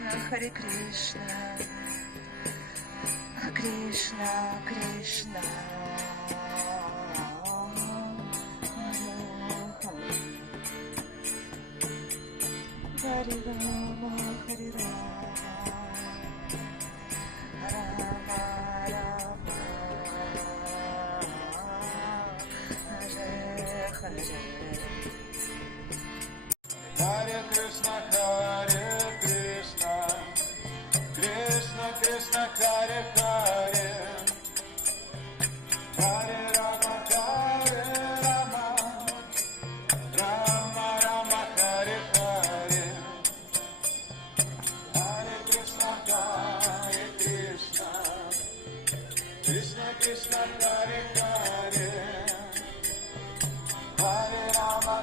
Hare Krishna, Krishna Krishna, Hare Rama, Hare Rama, Rama Rama, Hare Hare. Hare Krishna, Krishna Krishna, Hare Hare, Hare Rama, Rama Rama, Hare Hare, Hare Krishna, Krishna Krishna, Hare Hare, Hare Rama,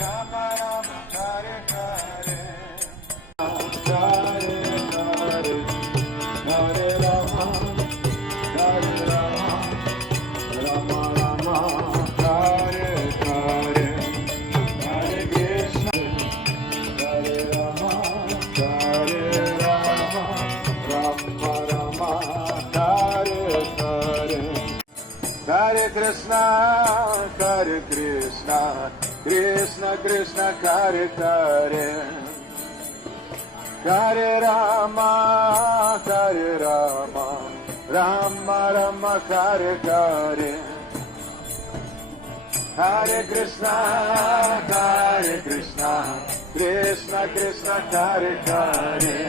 Rama Rama, Hare Hare. Hare Hare, Hare Rama, Rama Rama, Hare Hare, Hare Krishna, Hare Rama, Rama Rama, Hare Hare. Hare Krishna, Krishna Krishna, Hare Hare, Hare Rama, Rama Rama, Hare Hare, Hare Krishna, Krishna Krishna, Hare Hare,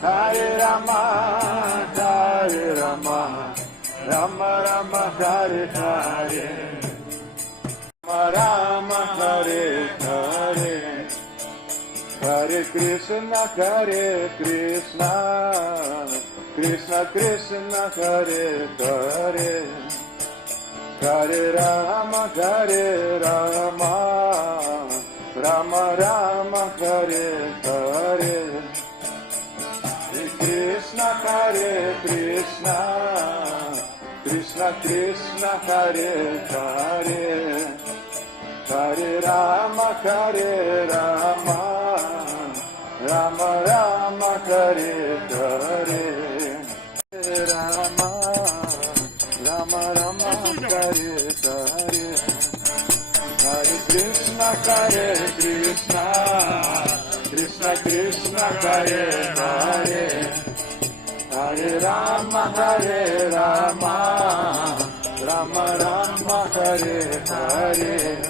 Hare Rama, Rama Rama, Hare Hare, Rama Hare Hare, Hare Krishna, Krishna Krishna, Hare Hare, Hare Rama, Rama Rama, Hare Hare, Hare Krishna, Krishna Hare Hare, Hare Rama, Rama Rama, Hare Hare, Rama Rama, Hare Hare, Hare Krishna, Krishna Hare Hare, Hare Rama, Rama Rama, Hare Hare.